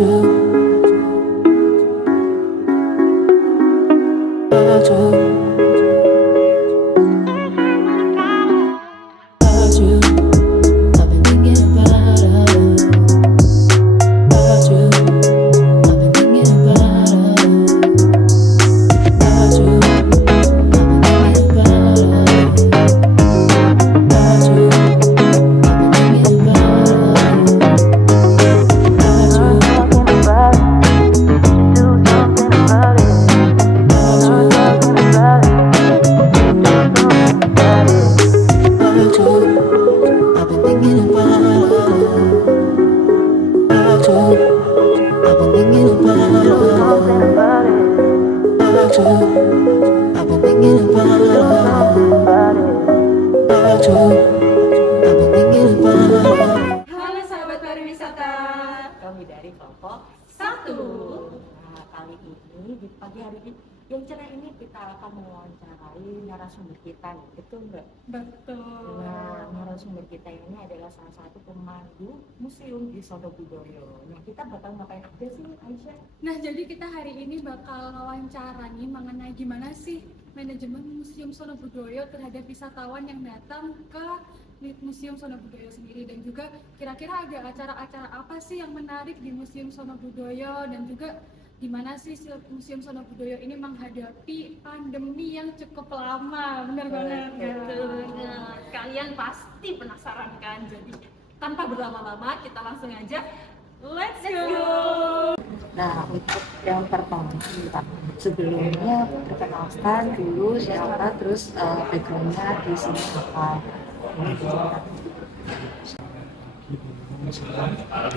Halo sahabat pariwisata, Kami dari kelompok 1. Nah, kali ini di pagi hari ini yang cerah ini kita akan mewawancarai narasumber kita nih, betul nggak? betul. Nah, narasumber kita ini adalah salah satu pemandu museum di Sono Budoyo. Nah, kita bakal ngapain aja sih, Aisyah? Nah, jadi kita hari ini bakal wawancara nih mengenai gimana sih manajemen Museum Sono Budoyo terhadap wisatawan yang datang ke Museum Sono Budoyo sendiri, dan juga kira-kira ada acara-acara apa sih yang menarik di Museum Sono Budoyo, dan juga gimana sih Museum Sono Budoyo ini menghadapi pandemi yang cukup lama. Benar banget. Betul banget. Kalian pasti penasaran kan? Jadi tanpa berlama-lama kita langsung aja let's go. Nah, untuk yang pertama kita sebelumnya perkenalkan dulu siapa, terus backgroundnya di sini apa. Ini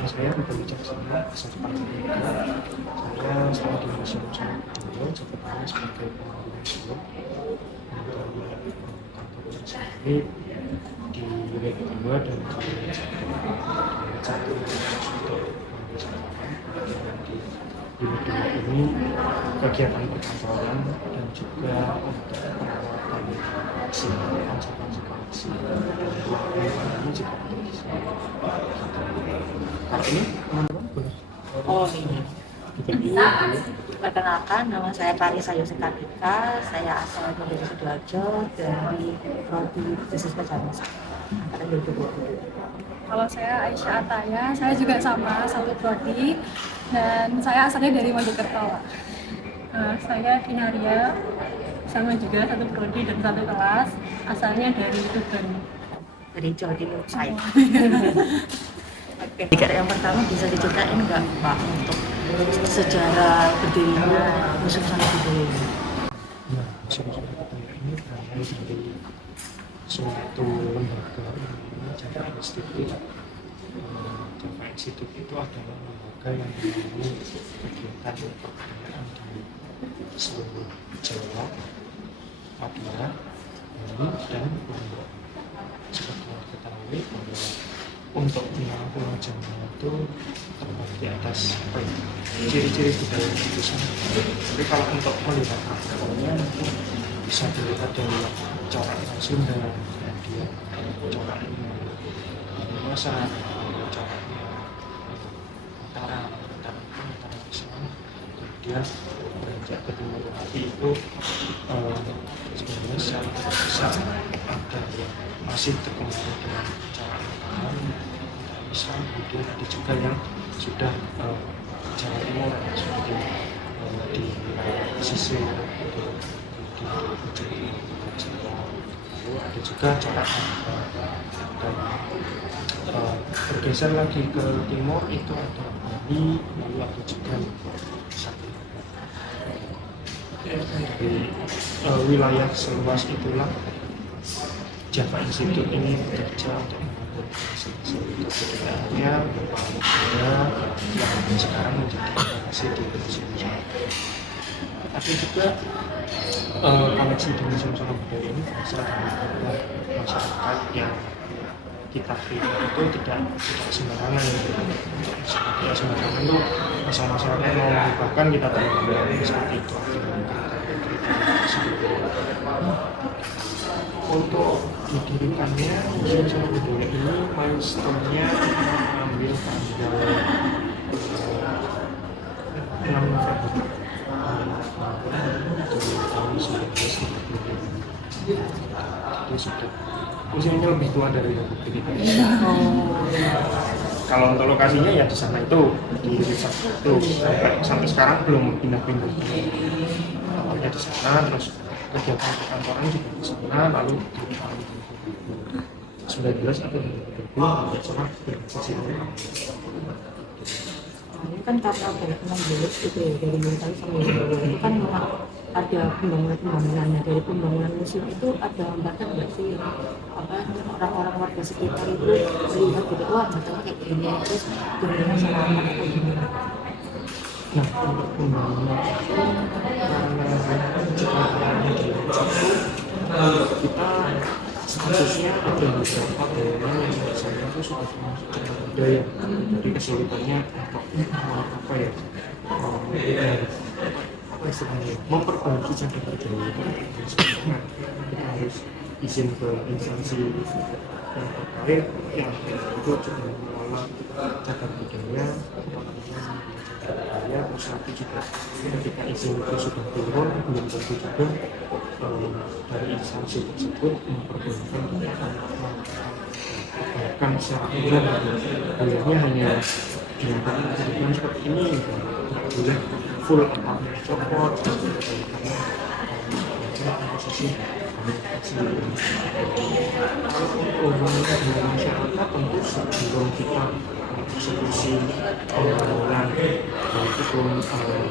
Saya Rudi Wijaksana, peserta saya selama di Museum Sono Budoyo sebenarnya sebagai pemandu museum untuk kantor sendiri di unit 2 dan unit 1 untuk wisatawan. Di unit 2 ini kegiatan perkantoran dan juga untuk perawatan konservasi koleksi dan ini juga ada di sini. Kalau ini teman-teman boleh. Oh ini. Jadi perkenalkan, nama saya Clarissa Yosekatika, saya asalnya dari Sidoarjo, dari Prodi Bisnis Perjalanan angkatan 2020. Kalau saya Aisyah Ataya, saya juga sama satu prodi dan saya asalnya dari Mojokerto. Saya Inaria, sama juga satu prodi dan satu kelas, asalnya dari Tuban. Dari Jawa Timur saya. Oke. Yang pertama bisa diceritain nggak Pak untuk sejarah berdirinya Museum Sono Budoyo ini? Nah, Museum Sono Budoyo ini berawal dari suatu lembaga Java Institute. Java Institute itu adalah lembaga yang melayani kegiatan kebudayaan di seluruh Jawa, Madura, Bali, dan Lombok. Seperti yang kita ketahui bahwa untuk Pulau Jawa itu terbagi di atas ciri-ciri budaya itu sendiri. Tapi kalau untuk melihat akalnya itu bisa dilihat dari corak Sunda, kemudian coraknya Masa, coraknya Utara Islam, kemudian beranjak ke timur lagi itu sebenarnya secara besar ada yang masih terpengaruh dengan corak Islam, kemudian ada juga yang sudah Jawa Timur seperti di pesisir di ujung Jawa. Lalu ada juga corak dan bergeser lagi ke timur itu ada Bali, lalu ada juga satu dari wilayah seluas itulah Java Institute ini bekerja untuk kebudayaannya berupa budaya yang sekarang menjadi koleksi di Museum Sono. Tapi juga koleksi di Museum Sono Budoyo ini berasal dari masyarakat yang kita terima itu tidak sembarangan. Tidak sembarangan itu masyarakat mau mengubahkan kita terima seperti itu. Untuk didirikannya Museum Sono Budoyo ini milestone-nya mengambil tanggal 6 November dari tahun 1935. Jadi sudah usianya lebih tua dari Republik Indonesia. Kalau untuk lokasinya ya di sana itu, di resort itu sampai sekarang belum pindah-pindah. Awalnya di sana, terus kegiatan kantoran juga di sana, lalu di tahun 2019 atau 2020 salah berhasil sini. Ini kan karena dari dulu itu ya, dari Mentari sampai dulu itu kan memang ada pembangunannya. Dari pembangunan museum itu ada hambatan nggak sih, apa orang-orang warga sekitar itu melihat gitu, wah matanya kayak gini, terus gimana masyarakat atau gimana? Nah, untuk pembangunan itu karena kita statusnya ada beberapa bangunan yang misalnya itu sudah termasuk cagar budaya. Jadi kesulitannya untuk apa ya, apa istilahnya, memperbaiki cagar budaya itu sebenarnya kita harus izin ke instansi yang terkait yang itu juga mengelola cagar budaya, ya, terus nanti juga ketika izin itu sudah turun belum tentu juga dari instansi tersebut memperbolehkan bahkan secara umum bolehnya hanya dilakukan kebutuhan seperti ini, tidak boleh full apartemen copot karena posisi kalau hubungannya dengan masyarakat tentu sebelum kita eksekusi bangunan itu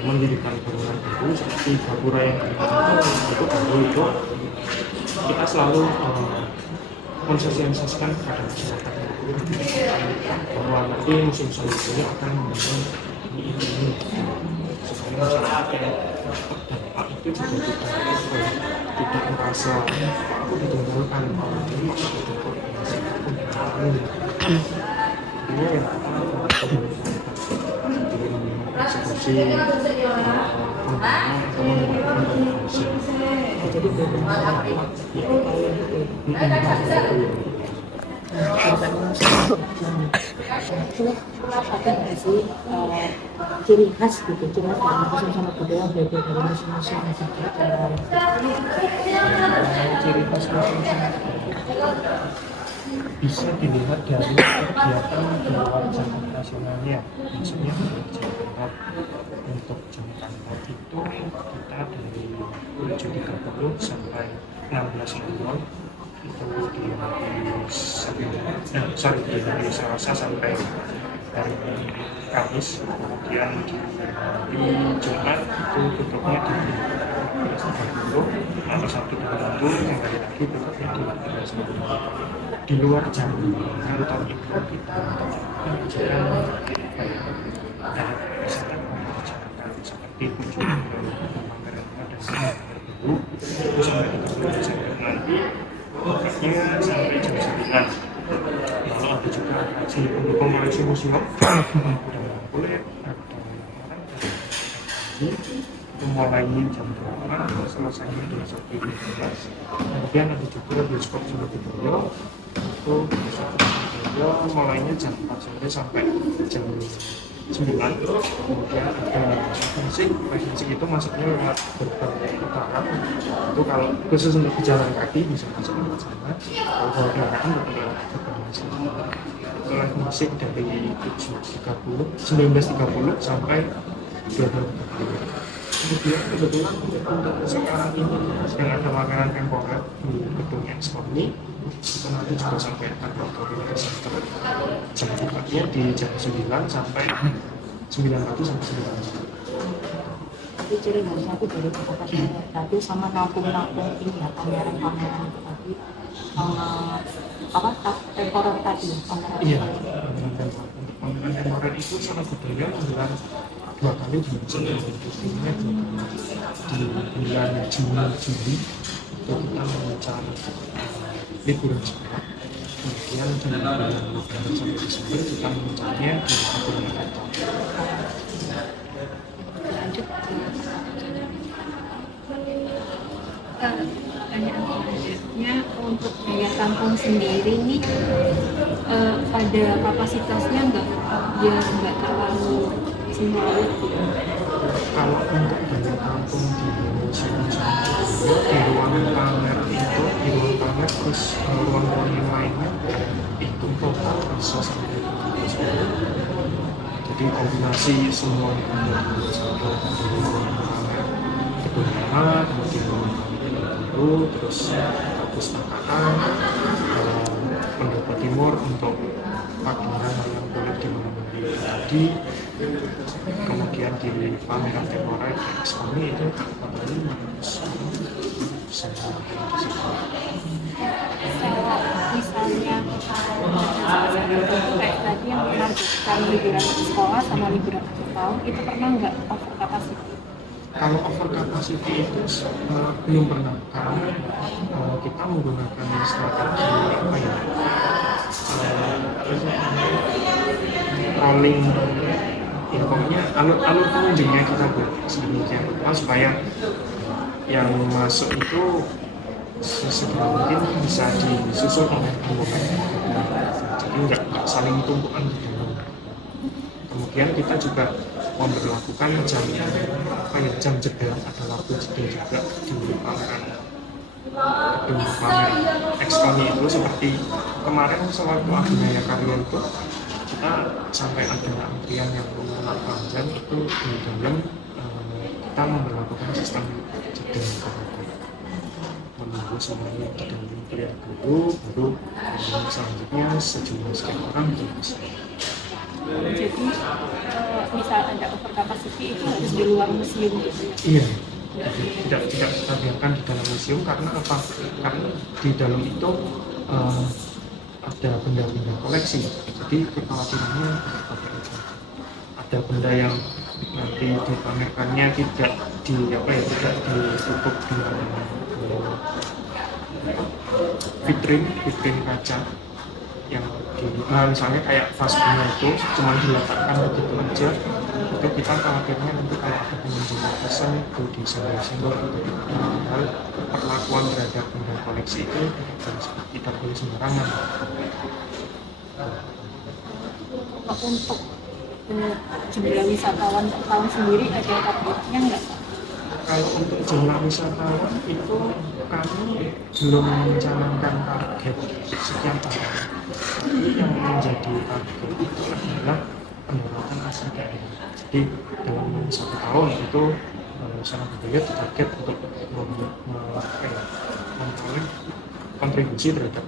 mendirikan bangunan baru seperti gapura yang itu baru itu kita selalu mensosialisasikan kepada masyarakat bahwa nanti musim semi ini akan membangun ini supaya masyarakat yang terdampak itu juga tidak merasa aku ditinggalkan ini maksudnya koordinasi ini yang eksekusi pembangunan atau membangun renovasi. Jadi bagaimana itu ada nggak sih ciri khas gitu, ciri khas dari museum sama budaya yang beda dari museum-museum yang juga Ciri khas museum bisa dilihat dari kegiatan di luar jam operasionalnya. Maksudnya untuk jam kantor, itu kita dari 7.30 sampai 16.00 itu di hari Selasa sampai hari Kamis, kemudian di hari Jumat itu tutupnya di 13.30 atau Sabtu tertentu kembali lagi tutupnya di 13.30. Di luar jam kantor itu kita mengajarkan tahap wisata masyarakat seperti kunjungan ke Manggarai dan Manggarai itu sampai 30 Desember nanti bukanya sampai jam 9. Lalu ada juga atraksi pendukung koleksi museum, ada kulit, ada orang itu mulai jam 8 selesainya jam 1.15. Kemudian ada juga bioskop Solo Budaya, itu bioskop Solo mulainya jam 4 sore sampai jam 9. Kemudian ada musik itu masuknya lewat gerbang utara. Itu kalau khusus untuk pejalan kaki bisa masuk lewat sana. Kalau bawa kendaraan lewat gerbang masuk. Itu musik dari 1930 sampai 2030. Kemudian kebetulan untuk sekarang ini sedang ada makanan temporer di gedung ekspor ini. Itu nanti juga sampai tanggal 20 Desember. Jam bukanya di jam 9 sampai 9 sampai 9. tapi ciri khasnya itu dari kota tadi sama nampung-nampung ini ya, pameran-pameran itu tadi sama apa temporer tadi pameran. Iya, untuk pameran temporer itu Solo Budaya menggelar 2 kali di musim industrinya di bulan Juni itu kita mencari liburan sekolah. Kemudian di bulan November sampai Desember kita mencarinya di bulan Natal. Lanjut ke pertanyaan selanjutnya, untuk daya tampung sendiri nih ada kapasitasnya nggak, biar nggak terlalu semrawut gitu? Kalau untuk daya tampung di Museum Sono Budoyo di ruang pamer itu, di ruang pamer terus ruang-ruang yang lainnya itu total bisa sampai 210. Jadi kombinasi semua yang ada di satu dari ruang pamer gedung lama, kemudian ruang pamer yang baru, terus perpustakaan, pendopo timur untuk pameran yang boleh dimulai tadi, kemudian di pameran temporer Exponi itu totalnya 500 sampai di situ. Kalau misalnya itu kayak tadi yang menargetkan liburan sekolah sama liburan akhir tahun, itu pernah nggak over capacity? Kalau over capacity itu belum pernah, karena kita menggunakan strategi apa ya, rolling, ya pokoknya alur pengunjungnya kita buat sedemikian rupa supaya yang masuk itu sesegera mungkin bisa disusul oleh rombongan. Jadi nggak saling tumpukan di dalam. Kemudian kita juga memberlakukan jam jeda, ada waktu jeda juga di pameran gedung pamer Exponi itu, seperti kemarin sewaktu Abinaya Karya itu kita sampai ada antrian yang lumayan panjang itu di dalam, kita memberlakukan sistem jeda menunggu semuanya di dalam antrian dulu, baru selanjutnya sejumlah sekian orang itu bisa. Jadi misal ada over capacity itu harus di luar museum gitu ya? Iya, tidak kita biarkan di dalam museum. Karena apa? Karena di dalam itu ada benda-benda koleksi, jadi kekhawatirannya ada benda yang nanti dipamerkannya tidak ditutup dengan vitrin kaca yang misalnya kayak vas bunga itu cuma diletakkan begitu aja, itu kita khawatirnya nanti kalau ada pengunjung yang pesen itu disenggol-senggol gitu. Padahal perlakuan terhadap benda koleksi itu tidak boleh sembarangan. Untuk jumlah wisatawan per tahun sendiri ada targetnya nggak? Kalau untuk jumlah wisatawan itu kami belum mencanangkan target sekian tahun. Tapi yang menjadi target itu adalah pendapatan asli daerah. Jadi dalam 1 tahun itu Sono Budoyo ditarget untuk memperoleh kontribusi terhadap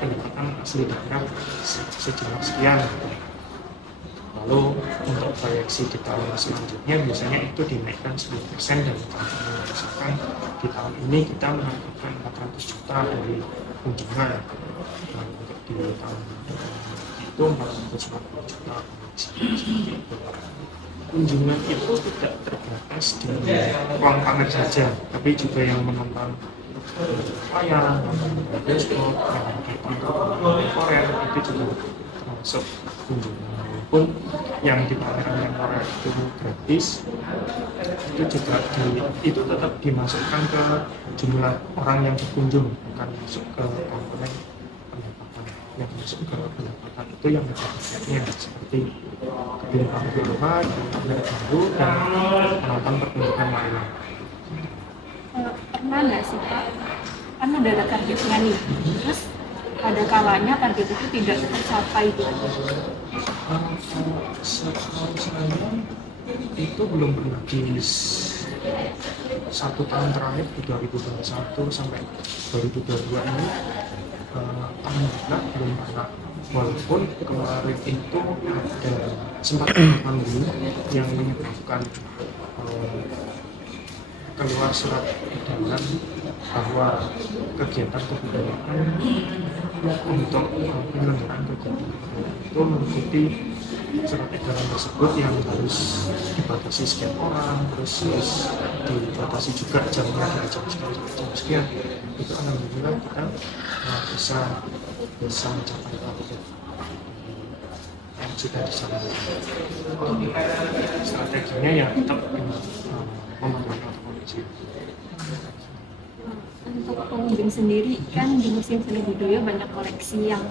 pendapatan asli daerah sejumlah sekian. Lalu untuk proyeksi di tahun selanjutnya biasanya itu dinaikkan 10% dari tahun. Misalkan di tahun ini kita menargetkan 400 juta dari kunjungan, untuk di tahun depan itu 440 juta seperti itu. Kunjungan itu tidak terbatas di ruang pamer saja, tapi juga yang menonton wayang, menonton bioskop, menonton Korea itu juga termasuk kunjungan. Walaupun yang di pameran temporer itu gratis, itu juga itu tetap dimasukkan ke jumlah orang yang berkunjung, bukan masuk ke komponen pendapatan. Yang masuk ke pendapatan itu yang ada tiketnya, seperti gedung pamer lama, gedung pamer baru, dan penonton pertunjukan wayang. Pernah nggak sih Pak? Kan udah ada targetnya nih, terus ada kalanya target itu tidak tercapai gitu. Setahu saya itu belum pernah di 1 tahun terakhir di 2021 sampai 2022 ini, alhamdulillah belum pernah. Walaupun kemarin itu ada sempat pandemi yang menyebabkan keluar surat edaran bahwa kegiatan kebudayaan untuk penyelenggaraan kegiatan itu mengikuti surat edaran tersebut yang harus dibatasi sekian orang, terus dibatasi juga jamnya dari jam sekian sampai jam sekian. Itu alhamdulillah kita bisa mencapai target yang sudah disampaikan. Strateginya ya tetap mematuhi protokol kesehatan. Untuk pengunjung sendiri kan di Museum Seni Budaya banyak koleksi yang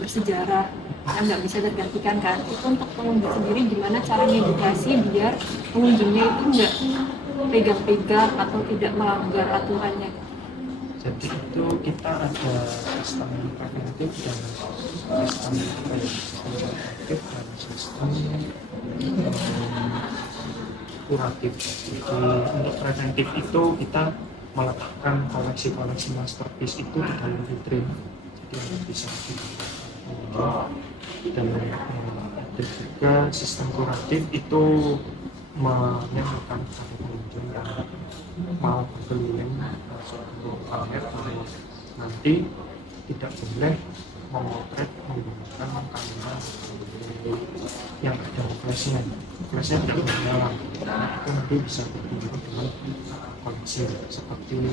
bersejarah yang nggak bisa tergantikan kan. Itu untuk pengunjung sendiri gimana cara edukasi biar pengunjungnya itu nggak pegang-pegang atau tidak melanggar aturannya. Jadi itu kita ada sistem preventif dan sistem preventif dan sistem kuratif. Jadi untuk preventif itu kita meletakkan koleksi-koleksi masterpiece itu di dalam vitrin, jadi yang bisa dilihat. Dan ada juga sistem kuratif itu menyarankan kepada pengunjung yang mau berkeliling masuk ke pamer bahwa nanti tidak boleh memotret menggunakan kamera yang ada flashnya tidak menyala, karena itu nanti bisa berhubungan dengan koleksi. Seperti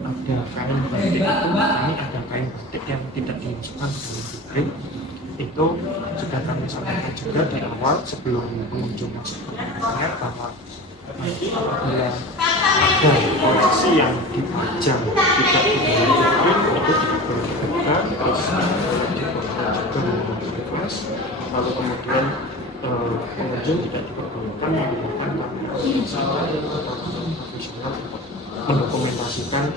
ada kain batik itu, ini ada kain batik yang tidak dimasukkan ke dalam vitrin, itu sudah kami sampaikan juga di awal sebelum pengunjung masuk ke pamer bahwa apabila ada koleksi yang dipajang tidak di dalam vitrin itu tidak boleh dibuka, terus juga flash, lalu kemudian pengunjung tidak diperbolehkan menggunakan kamera profesional untuk mendokumentasikan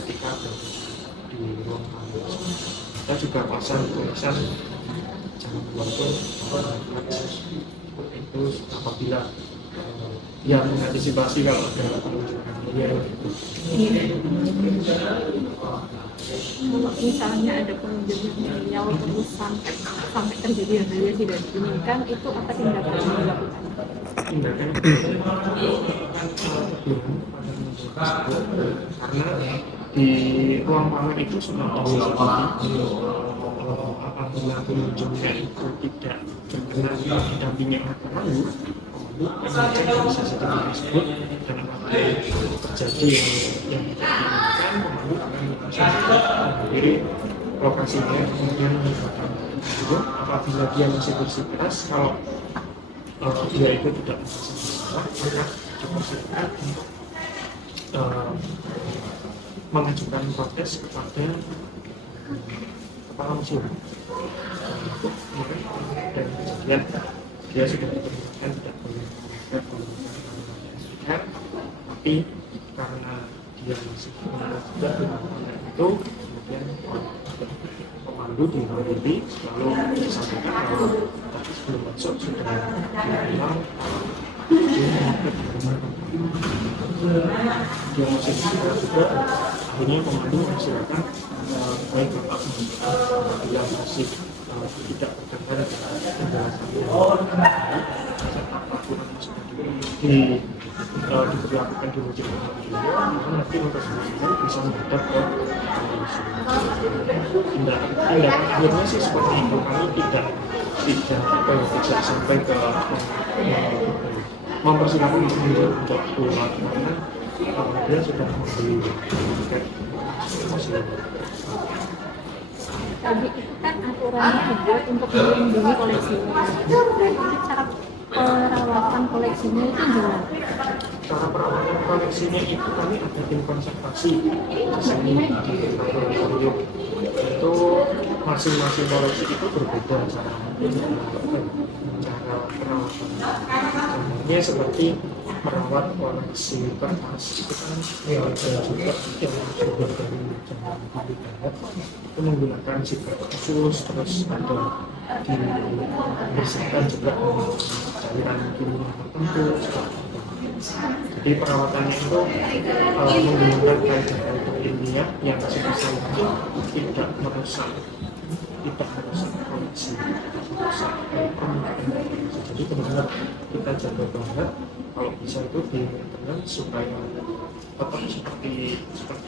ketika berada di ruang tamu. Kita juga pasang tulisan jangan melontar seperti itu apabila yang mengantisipasi kalau ada pengunjung liar gitu. Kalau misalnya ada pengunjung yang ngeyel terus sampai terjadi hal yang tidak diinginkan, itu apa tindakan yang dilakukan? Tindakan karena di ruang pamer itu sudah ada CCTV. Apabila pengunjungnya itu tidak berkenan didampingi oleh pemandu akan cek di CCTV tersebut, dan apabila terjadi yang tidak diinginkan, pemandu akan menghadiri lokasinya kemudian meninggalkan pengunjung. Apabila dia masih bersikeras, kalau dia itu tidak merasa bersalah, maka dipersilakan untuk mengajukan protes kepada kepala museum. Dan kemudian dia sudah diperingatkan tidak boleh menggunakan, tapi karena dia masih menggunakan juga dengan itu, kemudian pemandu dihadiri lalu disampaikan bahwa tadi sebelum masuk sudah dibilang dia masih bersikap juga. Akhirnya pemandu silakan baik bapak bila masih tidak berkenan dengan diberlakukan di museum maka nanti untuk selanjutnya bisa menghadap ke tindakan akhirnya sih seperti itu. Kami tidak sampai ke mempersilahkan pengunjung untuk keluar karena dia sudah membeli tiket museum. Tadi itu kan aturannya dibuat untuk melindungi koleksinya. Dan itu cara perawatan koleksinya itu gimana? Cara perawatan koleksinya itu kami ada tim konservasi di sini di laboratorium. Itu masing-masing koleksi itu berbeda cara perawatan. Contohnya seperti merawat koleksi kertas itu kan ada juga yang sudah dari zaman dulu banget itu menggunakan sikat khusus, terus ada dibersihkan juga dengan cairan kimia tertentu. Jadi perawatannya itu menggunakan kaedah ilmiah yang sebisa mungkin tidak merusak koleksi, tidak merusak permukaan koleksi. Jadi benar-benar kita jaga banget kalau bisa itu di maintenance supaya tetap seperti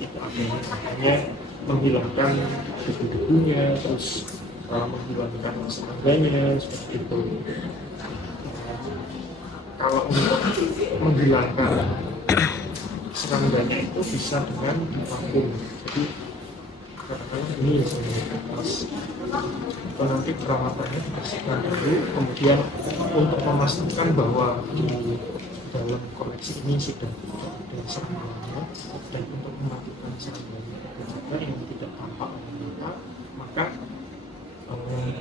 itu adanya, makanya menghilangkan debu-debunya, terus menghilangkan serangganya seperti itu. Kalau untuk menghilangkan serangganya itu bisa dengan divakum. Jadi katakanlah ini pas nanti perawatannya dibersihkan dulu, kemudian untuk memastikan bahwa di dalam koleksi ini sudah ada serangga, dan untuk melakukan serangga juga yang tidak tampak oleh mata, maka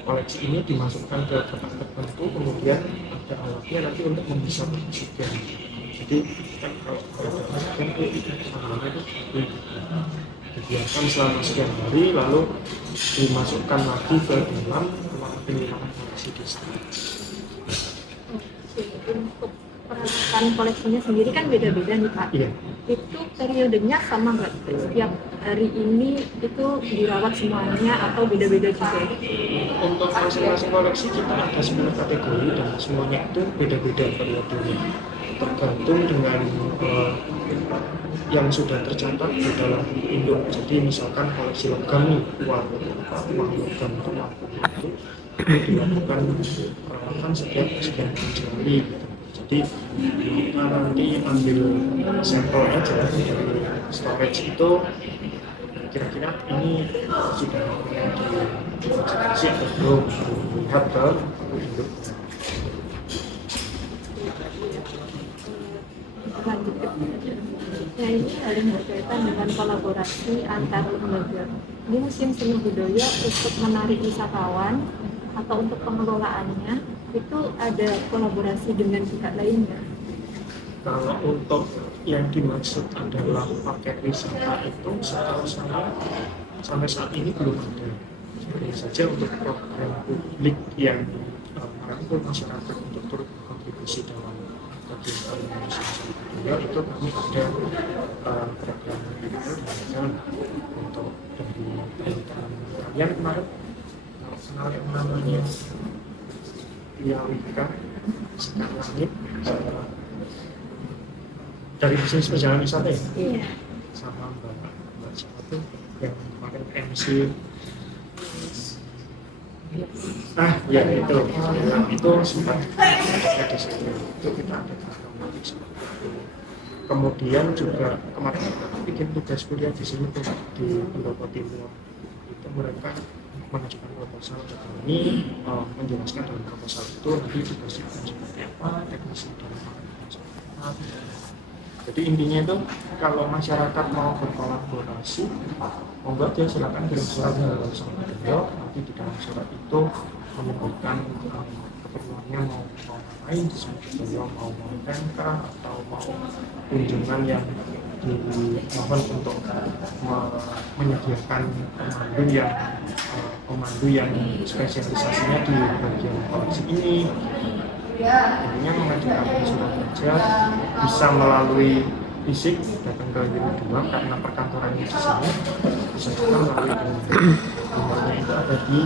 koleksi ini dimasukkan ke kotak tertentu, kemudian ada alatnya nanti untuk menghisap oksigen. Jadi kan kalau oksigen itu serangga itu dibiarkan selama sekian hari, lalu dimasukkan lagi ke dalam ruang penyimpanan koleksi di sana. Untuk perawatan koleksinya sendiri kan beda-beda nih Pak. Iya. Itu periodenya sama nggak? Setiap hari ini itu dirawat semuanya atau beda-beda juga? Untuk masing-masing koleksi kita ada 10 kategori dan semuanya itu beda-beda periodenya, tergantung dengan yang sudah tercatat di dalam buku induk. Jadi misalkan koleksi logam nih, uang logam itu dilakukan perawatan setiap sekian jari gitu. Jadi kita nanti ambil sampel aja dari storage itu, kira-kira ini sudah divaksinasi atau belum, lihat ke buku induk. Lanjut. Nah ini hal yang berkaitan dengan kolaborasi antar lembaga. Di Museum Seni Budaya untuk menarik wisatawan atau untuk pengelolaannya itu ada kolaborasi dengan pihak lainnya. Kalau untuk yang dimaksud adalah paket wisata itu setahu saya sampai saat ini belum ada. Jadi saja untuk program publik yang merangkul masyarakat untuk turut berkontribusi dalam kegiatan Museum Seni Budaya itu kami ada program itu dan untuk dari teman-teman kalian kemarin kalau kenal yang namanya Wika Sekar Langit dari bisnis perjalanan wisata ya? Iya. Sama Mbak siapa tuh yang kemarin MC ya itu sempat ada di situ, itu kita ada program seperti itu. Kemudian juga kemarin kita bikin tugas kuliah di sini tuh di Pendopo Timur, itu mereka mengajukan proposal ke kami, menjelaskan dalam proposal itu nanti tugasnya seperti apa, teknisnya dalam apa. Jadi intinya itu kalau masyarakat mau berkolaborasi, monggo dia silakan kirim surat ke Seni Budaya. Nanti di dalam surat itu menyebutkan keperluannya mau ngapain di Seni Budaya, mau tengkar atau mau kunjungan yang dimohon untuk menyediakan pemandu yang spesialisasinya di bagian koleksi ini. Intinya mengajukan surat saja, bisa melalui fisik datang ke Unit 2 karena perkantorannya di sini, bisa juga melalui nomornya itu ada di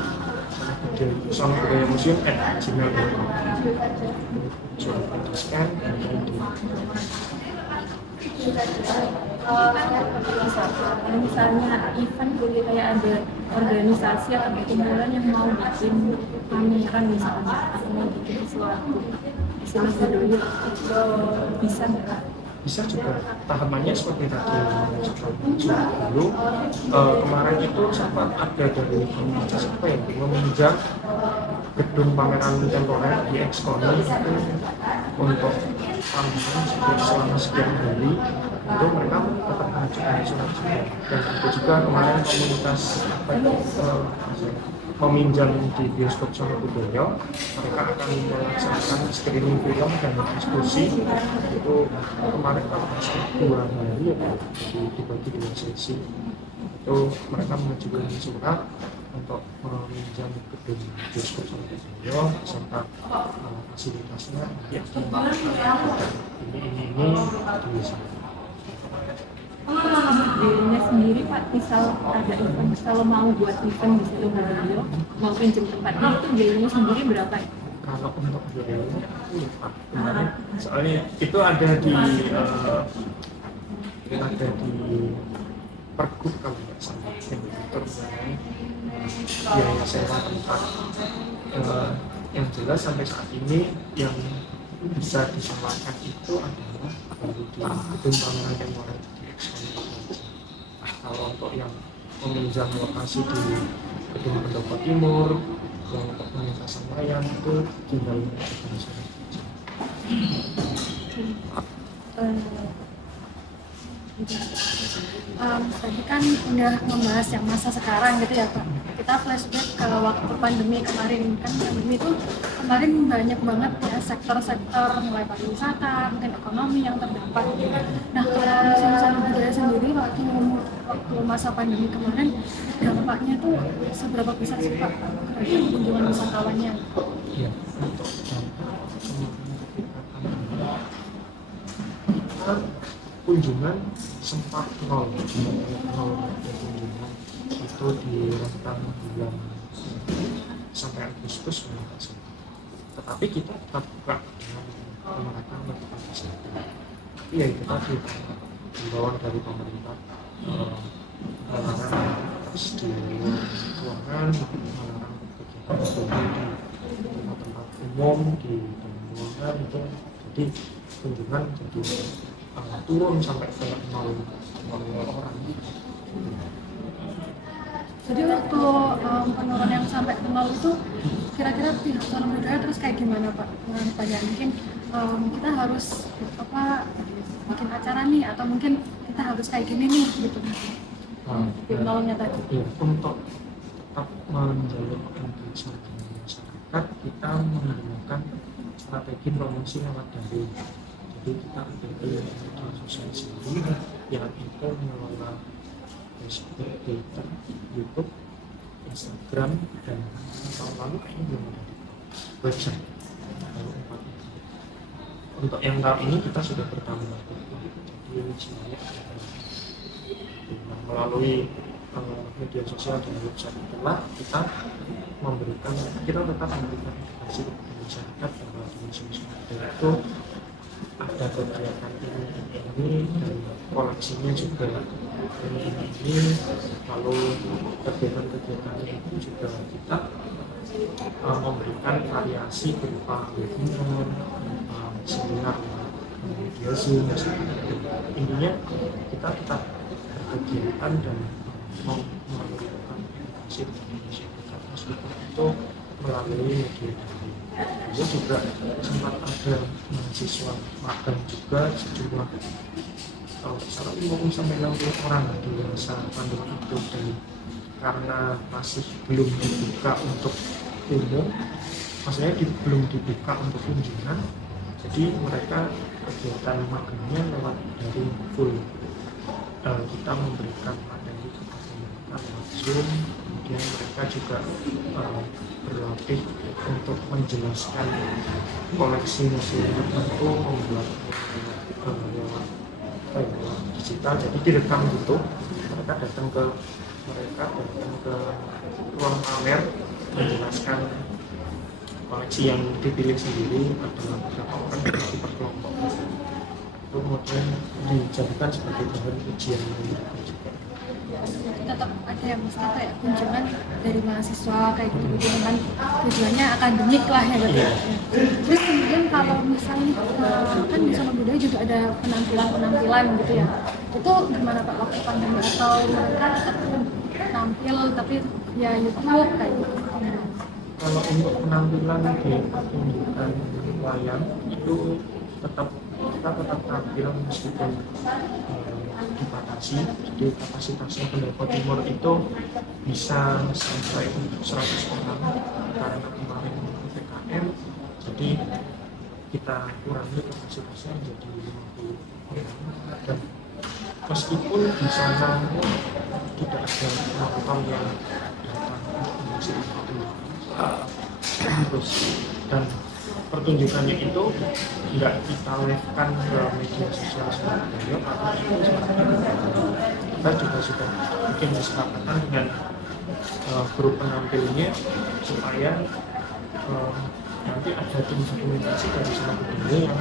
Seni Budaya Museum @gmail.com. Surat dituliskan dan Kalau misalnya event kayak ada organisasi atau perkumpulan yang mau bikin pameran misalnya atau mau bikin sesuatu di Seni Budaya itu bisa nggak? bisa juga tahapannya seperti tadi dulu kemarin itu sempat ada dari komunitas apa ya meminjam gedung pameran temporer di Expo itu untuk pameran selama sekian hari, itu mereka tetap mengajukan surat juga. Dan itu juga kemarin komunitas meminjam di bioskop Seni Budaya, mereka akan melaksanakan screening film dan diskusi. Itu kemarin kan 2 hari ya, dibagi 2 sesi. Itu mereka mengajukan surat untuk meminjam gedung bioskop Seni Budaya serta fasilitasnya yang ini di sana. Dirinya sendiri Pak, misal ada event, kalau mau buat event di Seni Budaya, mau pinjam tempatnya itu biayanya sendiri berapa ya? Kalau untuk biayanya aku lupa kemarin, soalnya itu ada di Pergub kalau nggak salah yang mengatur mengenai biaya sewa tempat. Yang jelas sampai saat ini yang bisa disewakan itu adalah di gedung pameran temporer di Expo. Kalau untuk yang meminjam lokasi di gedung Pendopo Timur, yang untuk pementasan wayang itu tinggal mengajukan surat. sini? Tadi kan udah membahas yang masa sekarang gitu ya Pak. Kita flashback ke waktu pandemi kemarin. Kan pandemi itu kemarin banyak banget ya sektor-sektor mulai pariwisata, mungkin ekonomi yang terdampak. Nah kalau Museum Seni Budaya sendiri waktu masa pandemi kemarin dampaknya tuh seberapa besar sih Pak terhadap kunjungan wisatawannya? Ya, untuk dampak kemarin ketika pandemi kita kunjungan sempat nol kunjungan itu di rentang bulan sampai Agustus kalau nggak salah. Tetapi kita tetap buka dengan menerapkan protokol kesehatan. Tapi ya itu tadi himbauan dari pemerintah melarang terus di ruangan, melarang kegiatan berkumpul di tempat umum di dalam ruangan itu, jadi kunjungan jadi turun sampai ke 0 orang. Jadi waktu penurunan yang sampai ke 0 itu kira-kira pihak Zona Budaya terus kayak gimana Pak? Menurut mungkin kita harus bikin acara nih atau mungkin kita harus kayak gini nih gitu. Di nolnya tadi. Ya, untuk tetap menjalin engagement dengan masyarakat, kita menggunakan strategi promosi lewat daring. Jadi kita ada media sosial sendiri yang itu mengelola Facebook, Twitter, YouTube, Instagram, dan tahun lalu kayaknya belum ada di website. Untuk yang tahun ini kita sudah bertambah, jadi semuanya melalui media sosial dan website itulah kita tetap memberikan edukasi kepada masyarakat bahwa di Museum Seni Budaya itu ada kegiatan ini dan koleksinya juga ini, lalu kegiatan itu juga kita memberikan variasi berupa webinar, seminar, media Zoom. Intinya kita tetap berkegiatan dan melakukan edukasi kepada masyarakat meskipun itu melalui media daring. Lalu juga sempat ada mahasiswa magang juga sejumlah salah 50 sampai 60 orang di masa pandemi itu, dan karena masih belum dibuka untuk umum, maksudnya belum dibuka untuk kunjungan, jadi mereka kegiatan magangnya lewat daring full. Kita memberikan materi kepada mereka lewat Zoom, kemudian mereka juga berlatih untuk menjelaskan koleksi museum tertentu, membuat lewat digital, jadi direkam gitu. Mereka datang ke ruang pamer menjelaskan koleksi yang dipilih sendiri, ada beberapa orang dibagi per kelompok. Itu kemudian dijadikan sebagai bahan ujian mereka juga. Tetap ada yang misalnya kunjungan dari mahasiswa kayak gitu dengan tujuannya akademik lah ya gitu. Iya. Terus kemudian kalau misalnya kan di Zona Budaya juga ada penampilan gitu ya, itu gimana Pak waktu pandemi, atau mereka tetap tampil tapi ya YouTube kayak gitu? Kalau untuk penampilan di pertunjukan wayang itu kita tetap tampil meskipun dibatasi. Jadi kapasitasnya Pendopo Timur itu bisa sampai 100 orang karena kemarin PPKM, jadi kita kurangi kapasitasnya menjadi 50 orang. Dan meskipun di sana tidak ada penonton yang datang ke museum itu, terus dan pertunjukannya itu nggak kita live-kan ke media sosial Surabaya, karena itu sebenarnya kita juga sudah bikin kesepakatan dengan grup penampilnya supaya nanti ada tim dokumentasi dari Zona Budaya yang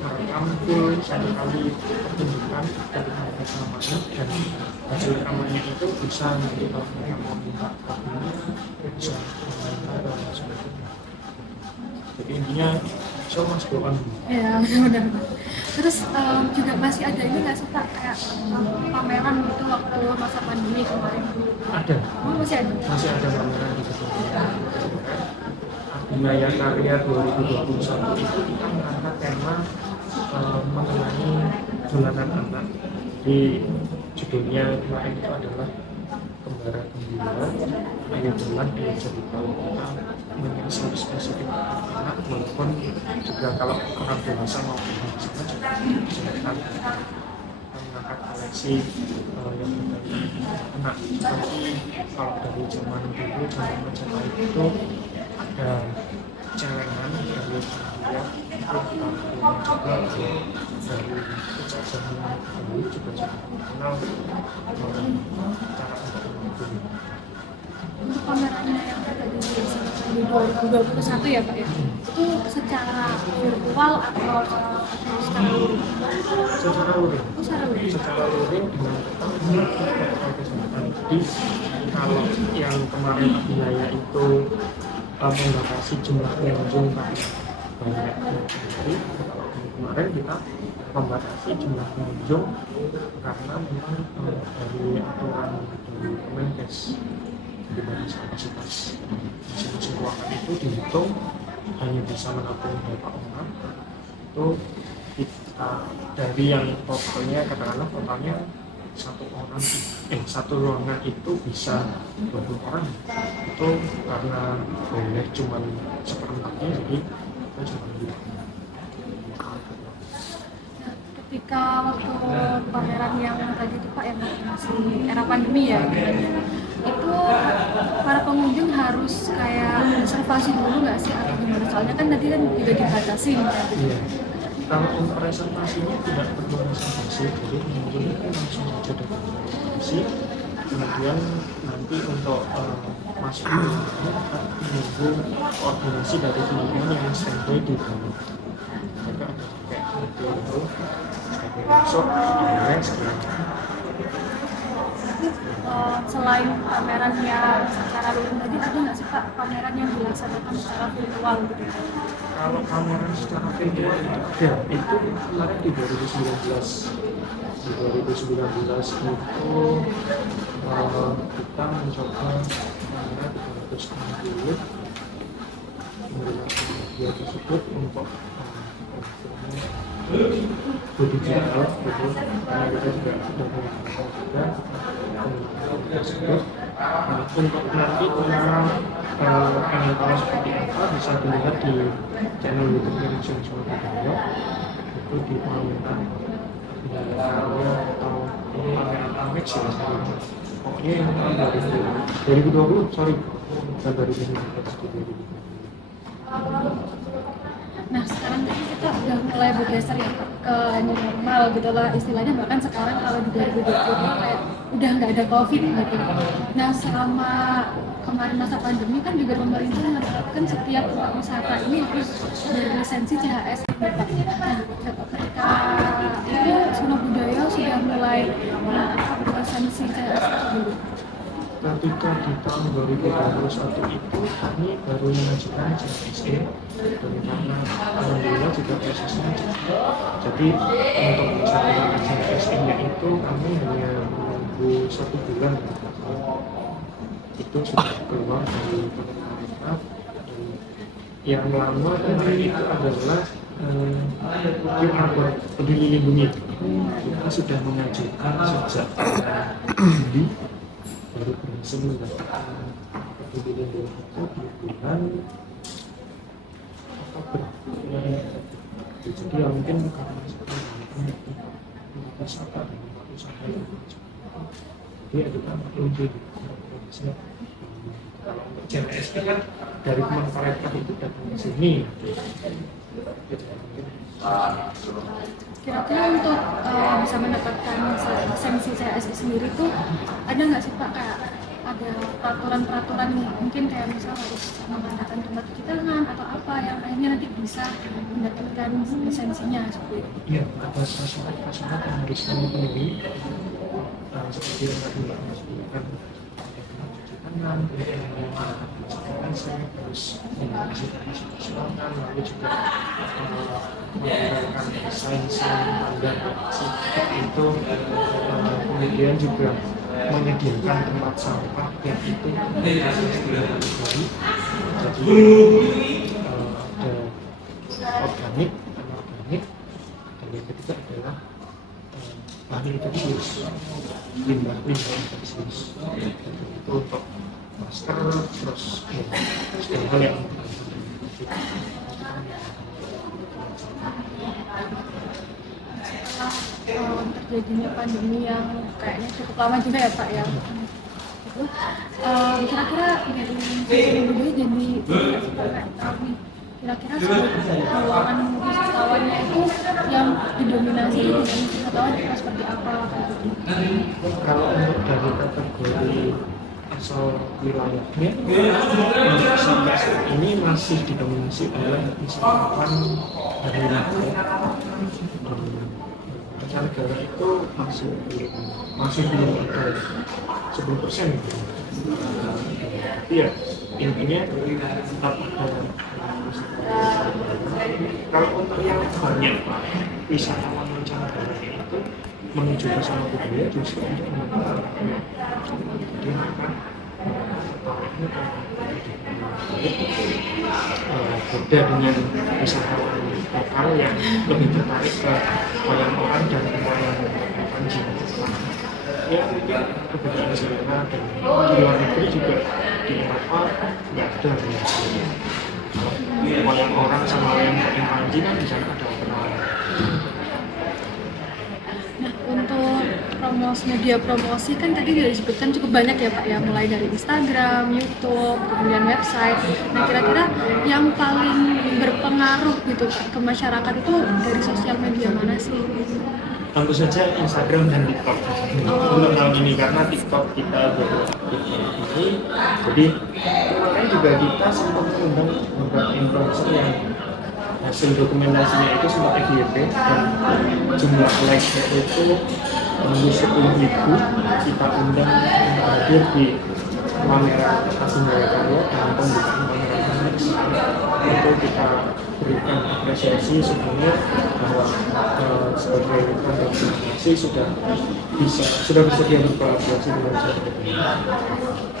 merekam full satu kali pertunjukan dari mereka selamanya, dan hasil rekamannya itu bisa nanti kalau mereka mau minta kopinya bisa meminta ke Zona Budaya. Jadi intinya show must go on. Ya benar. Terus juga masih ada ini nggak sih Pak kayak pameran gitu waktu masa pandemi kemarin? Ada. Oh, masih ada. Masih ada pameran di gedung Abinaya Karya 2021 itu kita mengangkat tema mengenai dolanan anak. Jadi judulnya kemarin itu adalah Kembara Gembira, Ayo Jalan Ayo Cerita. Kita menyasar spesifik anak, walaupun juga kalau orang dewasa maupun dewasa juga silakan mengangkat koleksi yang berkaitan dengan anak. Seperti kalau dari zaman dulu, zaman Majapahit itu ada celengan dari India, itu kita punya juga dari penjajahan dulu juga terkenal cara untuk menghubungi. Untuk pamerannya yang tadi dilaksanakan di 2021 ya Pak ya, itu secara virtual atau secara luring? Secara luring. Oh, secara luring. Secara luring dengan protokol kesehatan. Jadi kalau yang kemarin wilayah itu membatasi jumlah pengunjung karena banyak jadi kalau kemarin kita membatasi jumlah pengunjung karena memang dari aturan dari Kemenkes di batas kapasitas masing-masing ruangan itu dihitung hanya bisa menampung berapa orang. Itu kita dari yang totalnya, katakanlah totalnya satu ruangan itu bisa 20 orang, itu karena boleh cuma seperempatnya, jadi kita cuma 2. Ketika waktu pameran yang tadi itu Pak yang masih era pandemi ya, itu para pengunjung harus kayak reservasi dulu nggak sih atau gimana? Soalnya kan tadi kan juga dibatasi kan. Iya. Kalau untuk reservasinya tidak perlu reservasi, jadi pengunjung itu langsung saja datang ke reservasi. Kemudian nanti untuk masuk akan menunggu koordinasi dari teman-teman yang standby di bawah. Mereka ada kayak gitu itu standby masuk, kemudian sekian. Selain pameran yang secara luring tadi, ada nggak sih Pak pameran yang dilaksanakan secara virtual gitu? Kalau pameran secara virtual itu ada, itu kemarin di 2019. Di 2019 itu kita mencoba pameran 360 menggunakan media tersebut untuk go digital gitu, karena kita juga sudah melakukan juga tersebut. Nah, untuk nanti ingin tahu seperti apa bisa dilihat di channel YouTube Museum Solo Budaya, itu di pameran karya atau pameran Amex ya sekarang. Pokoknya yang tahun 2020, sorry, bukan 2019. Nah sekarang kan kita udah mulai bergeser ya Pak, ke new normal gitu lah istilahnya, bahkan sekarang kalau di 2020 kayak udah nggak ada COVID gitu. Nah selama kemarin masa pandemi kan juga pemerintah menerapkan setiap tempat wisata ini harus berlisensi CHS gitu Pak. Nah ketika itu Sono Budaya sudah mulai berlisensi CHS dulu. Ketika di tahun 2021 itu kami baru mengajukan CSE, dan karena alhamdulillah juga prosesnya cepat. Jadi untuk mencapai CSE-nya itu kami hanya menunggu 1 bulan. Itu sudah keluar dari pemerintah. Yang lama tadi itu adalah QR Peduli Lindungi. Kita sudah mengajukan sejak Juli, baru berhasil mendapatkan Peduli Lindungi itu di bulan Oktober. Jadi ya mungkin karena sekarang wisata dan tempat usaha yang jadi ada tempat untuk kalau untuk CNSP kan dari Kemenparekraf itu datang ke sini. Kira-kira untuk bisa mendapatkan lisensi CSI sendiri tuh ada nggak sih Pak kayak ada peraturan-peraturan nih, mungkin kayak misal harus mengadakan tempat cuci tangan atau apa yang akhirnya nanti bisa mendapatkan lisensinya seperti itu? Iya, ada syarat-syarat yang harus kami penuhi, seperti yang tadi Mbak Mas bilang, ada tempat cuci tangan, kemudian menggunakan sanitizer, terus mengisi kesehatan, lalu juga menggunakan sign-sign tanda itu, kemudian juga menyediakan tempat sampah yang itu jadi ada organik, anorganik, juga adalah bahan infeksius, limbah infeksius. Itu untuk masker, terus segala hal yang Terjadinya pandemi yang kayaknya cukup lama juga ya Pak ya. Itu kira-kira dari sosial media jadi tahu nih. Kira-kira ruangan wisatawannya itu yang didominasi dengan wisatawan kita seperti apa kayak gitu. kalau untuk dari kategori asal wilayahnya sampai saat ini masih didominasi oleh wisatawan dari luar. Mancanegara itu masih belum ada 10% gitu. Tapi ya intinya tetap ada wisatawan. Kalau untuk yang banyak wisatawan mancanegara itu menuju ke sana budaya justru untuk mengenal jadi mereka beda dengan wisatawan lokal yang lebih tertarik ke wayang-orang dan wayang pancing. Ya mungkin perbedaan selera dan di luar negeri juga di Eropa nggak ada ya. Wayang orang sama wayang pancing kan di sana ada kenal. Untuk media promosi kan tadi sudah disebutkan cukup banyak ya Pak ya, mulai dari Instagram, YouTube, kemudian website. Nah kira-kira yang paling berpengaruh gitu Pak ke masyarakat itu dari sosial media mana sih? Tentu saja Instagram dan TikTok untuk tahun ini karena TikTok kita baru aktif ini. Jadi kemarin juga kita sempat mengundang beberapa influencer yang hasil dokumentasinya itu sempat FYP dan jumlah like-nya itu menembus 10.000. Kita undang hadir di pameran Agung Jaya Karya dan pembukaan pameran Max. Itu kita berikan apresiasi sebenarnya bahwa sebagai tanda apresiasi sudah bersedia berkolaborasi dengan saya.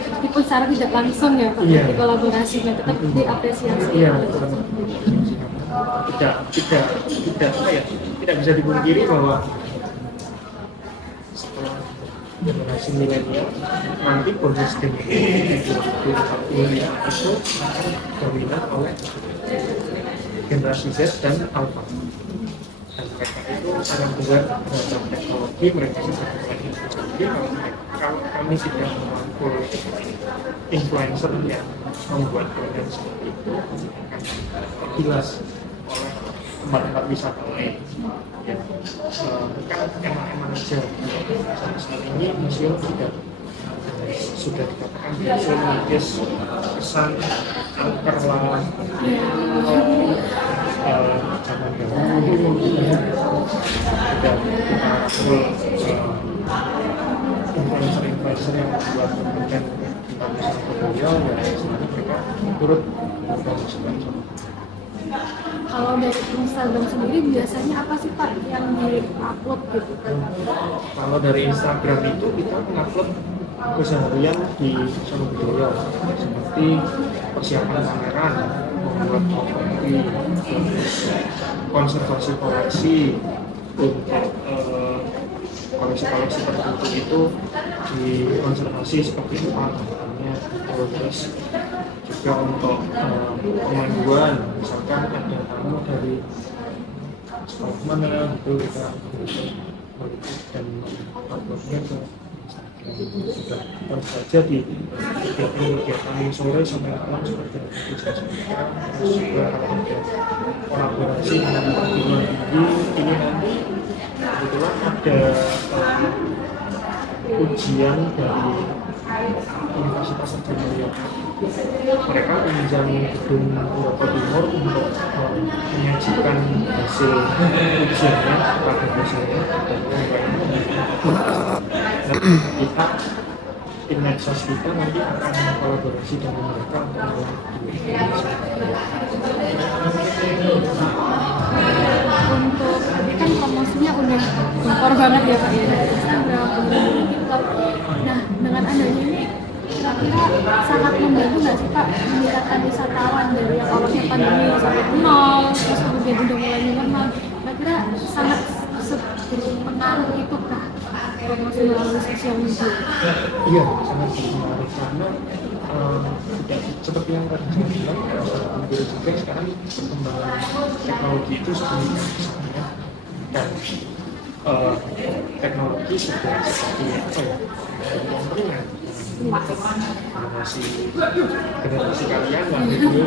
Meskipun secara tidak langsung ya Pak, Iya. di kolaborasinya tetap diapresiasi. Iya, tidak bisa dipungkiri bahwa setelah generasi milenial nanti bonus demografi di 2045 itu akan dominan oleh generasi Z dan Alpha. Dan mereka itu sangat aware terhadap teknologi, mereka sudah mulai teknologi. Kalau kami tidak merangkul influencer yang membuat konten seperti itu akan tergilas oleh tempat-tempat wisata lain. Ya, kan enak-enak aja. Sampai saat ini museum sudah dikatakan museum medis kesan angker lah zaman dahulu sudah kita full influencer yang membuat konten tentang wisata budaya ya sebenarnya mereka turut mempromosikan. Kalau dari Instagram sendiri biasanya apa sih Pak yang di-upload gitu? Kalau dari Instagram itu kita mengupload keseharian di Sono Budaya seperti persiapan pameran, membuat fotokopi, konservasi koleksi untuk koleksi-koleksi tertentu itu dikonservasi seperti apa namanya, terus juga untuk pemanduan, misalkan ada tamu dari sekolah mana gitu kita dan uploadnya ke sudah terus saja di kegiatan sore sampai malam seperti itu saja. Terus juga kalau ada kolaborasi dengan perguruan tinggi ini nanti kebetulan ada ujian dari Universitas Sarjana. Mereka meminjam gedung Purwokerto Timur untuk menyajikan hasil ujiannya pada dosennya dan kita tim medsos kita nanti akan kolaborasi dengan mereka untuk Untuk tadi kan promosinya udah gempor banget ya Pak ya dari Instagram, kemudian dari TikTok. Nah dengan adanya ini kira-kira sangat membantu nggak sih Pak meningkatkan wisatawan dari yang awalnya pandemi sampai nol, terus kemudian udah mulai normal. Kira-kira sangat promosi melalui sosial media? Iya, sangat berpengaruh karena tidak seperti yang tadi saya bilang, saya ambil juga sekarang perkembangan teknologi itu semakin pesat ya. Dan teknologi sudah seperti apa ya? Yang ringan. Generasi kalian lah itu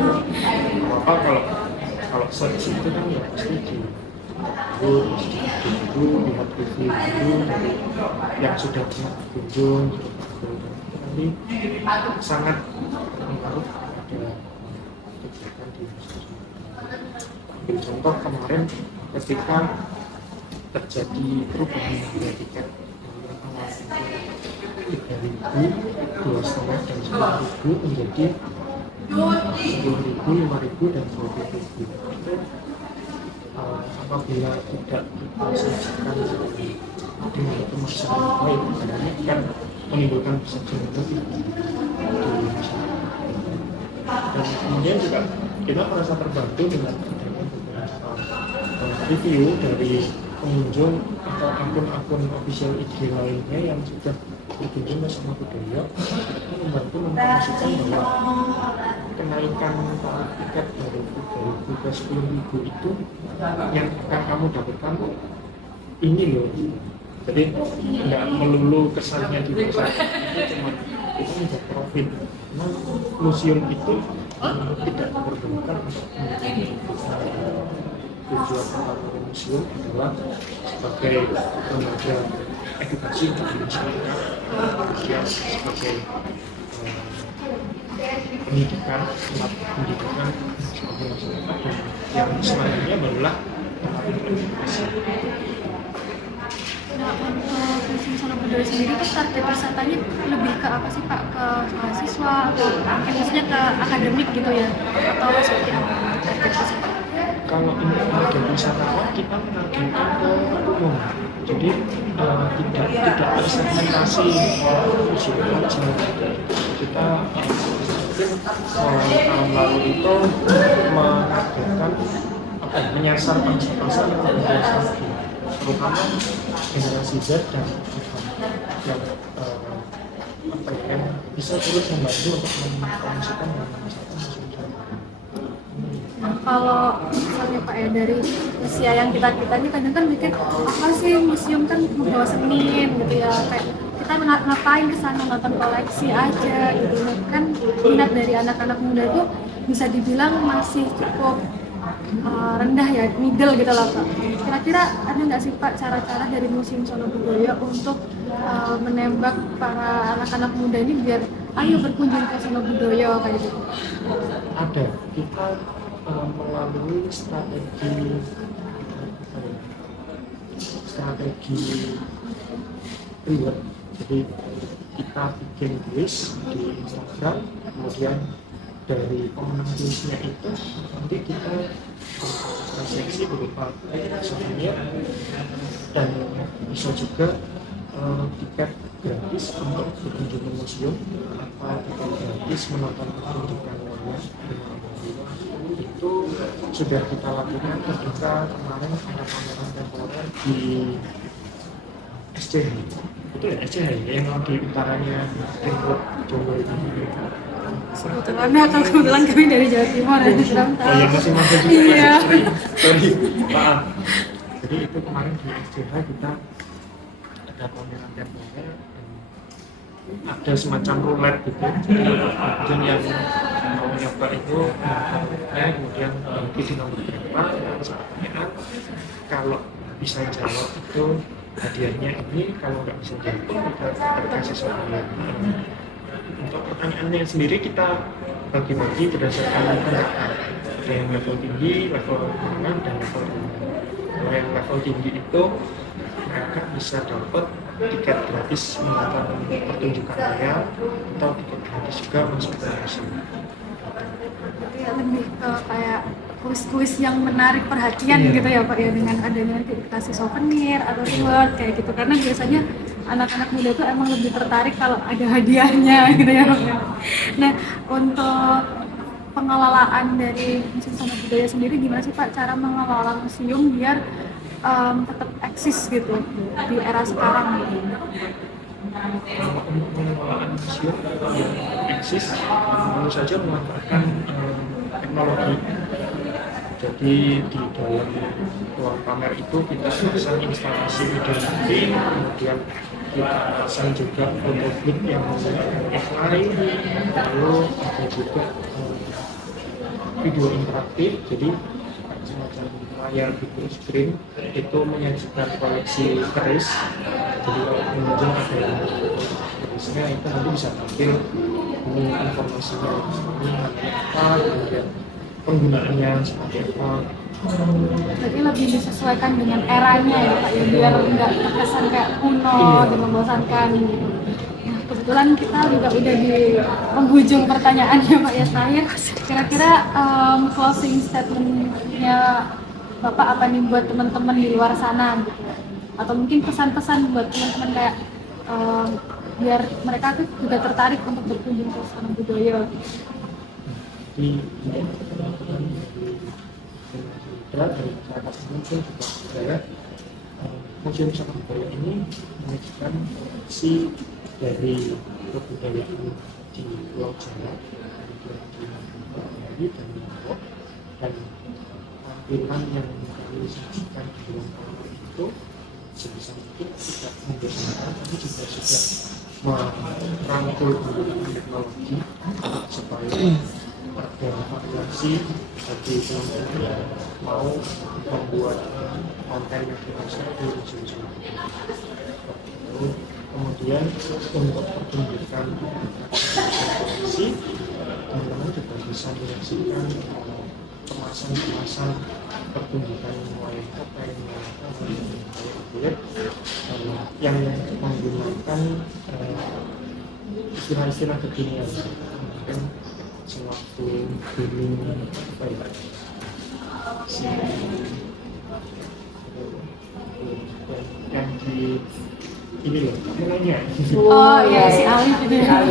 apa kalau search itu kan ya pasti dulu lihat review dulu dari yang sudah pernah berkunjung gitu. Nanti sangat berpengaruh pada kegiatan di industri. Ambil contoh kemarin ketika terjadi perubahan harga tiket dari awal 3.000, 2,5 dan 9.000 menjadi 10.000, 5.000 dan 20.000. Itu apabila tidak kita selesaikan dengan kemasan yang baik, karena kan menimbulkan persepsi negatif di masyarakat. Dan kemudian juga kita merasa terbantu dengan adanya beberapa review dari pengunjung atau akun-akun official IG lainnya yang sudah berkunjung ke Sono Budoyo, itu membantu mempromosikan bahwa kenaikan tarif tiket dari 3.000 ke 10.000 itu yang akan kamu dapatkan ini loh. Jadi nggak melulu kesannya di pasar itu cuma itu menjadi profit. Nah, museum itu tidak berbentuk untuk menjadi tujuan utama museum adalah sebagai lembaga edukasi untuk masyarakat, kemudian sebagai pendidikan, tempat pendidikan sebagai masyarakat, dan yang selanjutnya barulah tempat edukasi. Nah, untuk Museum Sono Budoyo sendiri itu target wisatanya lebih ke apa sih Pak? Ke mahasiswa atau mungkin maksudnya ke akademik gitu ya? Atau seperti apa target wisata? Kalau ini target wisatawan kita menargetkan ke umum, jadi tidak tersegmentasi museum aja. Kita mungkin tahun lalu itu menargetkan menyasar pasar yang berbeda lagi, terutama generasi Z dan yang yang bisa terus membantu untuk mempromosikan dan memasarkan museum. Nah, kalau misalnya Pak ya dari usia yang kita ini kadang kan mikir apa sih museum kan membawa seni gitu ya, kayak kita ngapain kesana nonton koleksi aja gitu kan. Minat dari anak-anak muda itu bisa dibilang masih cukup rendah ya, middle gitu lah Pak. Kira-kira ada nggak sih Pak cara-cara dari Museum Sono Budoyo untuk menembak para anak-anak muda ini biar ayo berkunjung ke Sono Budoyo kayak gitu? Ada, kita melalui strategi reward. Jadi kita bikin list di Instagram, kemudian dari pemenang listnya itu nanti kita seleksi berupa souvenir dan bisa juga tiket gratis untuk berkunjung ke museum atau tiket gratis menonton pertunjukan wayang. Itu sudah kita lakukan ketika kemarin ada pameran temporer di SCH. Itu ya SCH ya, yang di utaranya Ringwood Jawa ini. Kebetulan kami dari Jawa Timur ya, kurang tahu. Oh ya, masih juga. Iya. Sorry, maaf. Jadi itu kemarin di SCH kita ada pameran temporer, ada semacam roulette gitu. Kemudian yang mau nyoba itu kemudian di nomor berapa pertanyaan, kalau bisa jawab itu hadiahnya ini, kalau nggak bisa jawab kita kasih souvenir. Untuk pertanyaannya sendiri kita bagi-bagi berdasarkan tingkatan, ada yang level tinggi, level menengah, dan level rendah. Kalau yang level tinggi itu mereka bisa dapat tiket gratis menonton pertunjukan wayang atau tiket gratis juga masuk ke museum. Ya, lebih ke kayak kuis-kuis yang menarik perhatian gitu ya Pak ya, dengan adanya nanti dikasih souvenir atau reward kayak gitu, karena biasanya anak-anak muda itu emang lebih tertarik kalau ada hadiahnya gitu ya Pak ya. Nah, untuk pengelolaan dari Museum Sono Budoyo sendiri gimana sih Pak cara mengelola museum biar tetap eksis gitu di era sekarang gitu. Kalau untuk pengelolaan museum yang eksis, tentu saja memanfaatkan teknologi. Jadi di dalam ruang pamer itu kita pasang instalasi video mapping, kemudian kita pasang juga foto booth yang offline, lalu ada juga video interaktif. Jadi semacam layar video screen itu menyajikan koleksi keris. Jadi kalau pengunjung ada yang kerisnya itu nanti bisa tampil ini informasinya ini namanya apa, kemudian penggunaannya seperti apa. Berarti lebih disesuaikan dengan eranya ya Pak ya, biar nggak terkesan kayak kuno dan membosankan gitu. Nah, kebetulan kita juga udah di penghujung pertanyaan ya Pak ya terakhir. Kira-kira closing statementnya Bapak apa nih buat teman-teman di luar sana gitu? Atau mungkin pesan-pesan buat teman-teman kayak biar mereka tuh juga tertarik untuk berkunjung ke Sono Budoyo. Di teman-teman dari masyarakat mungkin juga budaya, Museum Sono Budoyo ini menyajikan koleksi dari kebudayaan di Pulau Jawa, kemudian di Bali dan Lombok, dan tampilan yang kami sajikan di ruang pamer itu sebisa mungkin tidak membosankan, tapi juga sudah merangkul teknologi supaya ada variasi bagi teman-teman yang mau membuat konten yang dirasa di museum Sono Budoyo. Kemudian untuk pertunjukan koleksi, teman-teman juga bisa menyaksikan kemasan-kemasan pertunjukan wayang topeng, wayang kulit yang menggunakan istilah-istilah kekinian. Mungkin sewaktu booming apa ya, yang di ini loh, namanya Oh iya si Alif itu ya.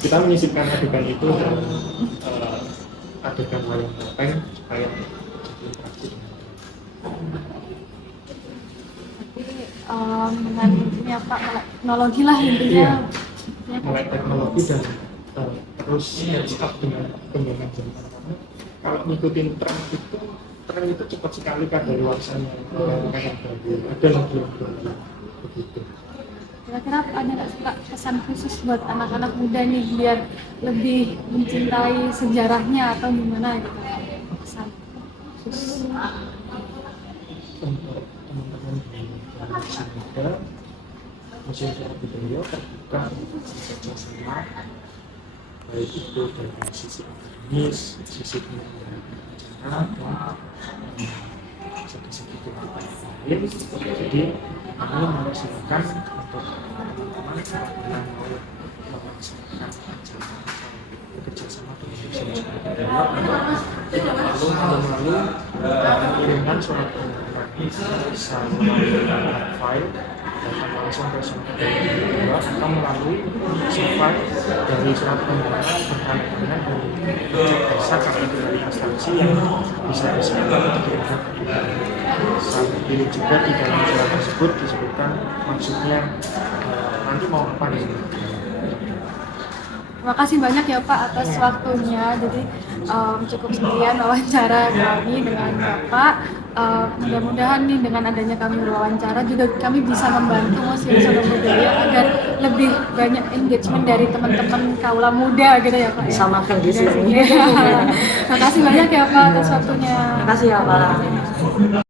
kita menyisipkan adegan itu dan adegan wayang topeng supaya jadi interaktif. Dengan ini apa teknologi lah intinya. Mulai teknologi dan terus catch up dengan perkembangan zaman. Karena kalau ngikutin tren itu cepat sekali kadaluarsanya, yang baru ada lagi yang baru begitu. Kira-kira ada nggak suka pesan khusus buat anak-anak muda nih biar lebih mencintai sejarahnya atau gimana gitu? Pesan khusus. Untuk teman-teman di generasi muda, Museum Sono Budoyo terbuka kerjasama, baik itu dari sisi akademis, sisi penyelenggaraan acara, dan segi-segi kehidupan lain. Jadi kami mempersilakan untuk teman-teman yang mau melaksanakan acara bekerjasama dengan Museum Sono Budoyo lalu mengirimkan surat permohonan bisa melalui file datang langsung ke Sono Budoyo atau melalui survei dari surat permohonan bertanya dari desa atau dari instansi yang bisa disediakan untuk dikirimkan ke kita. Sampai pilih juga di dalam surat tersebut disebutkan maksudnya nanti mau apa nih. Terima kasih banyak ya Pak atas waktunya. Jadi cukup sekian wawancara kami dengan Bapak. Mudah-mudahan nih dengan adanya kami berwawancara juga kami bisa membantu Museum Sono Budoyo agar lebih banyak engagement dari teman-teman kaula muda gitu ya Pak. Ya? Sama di sini. Terima kasih banyak ya Pak atas waktunya. Terima kasih ya Pak.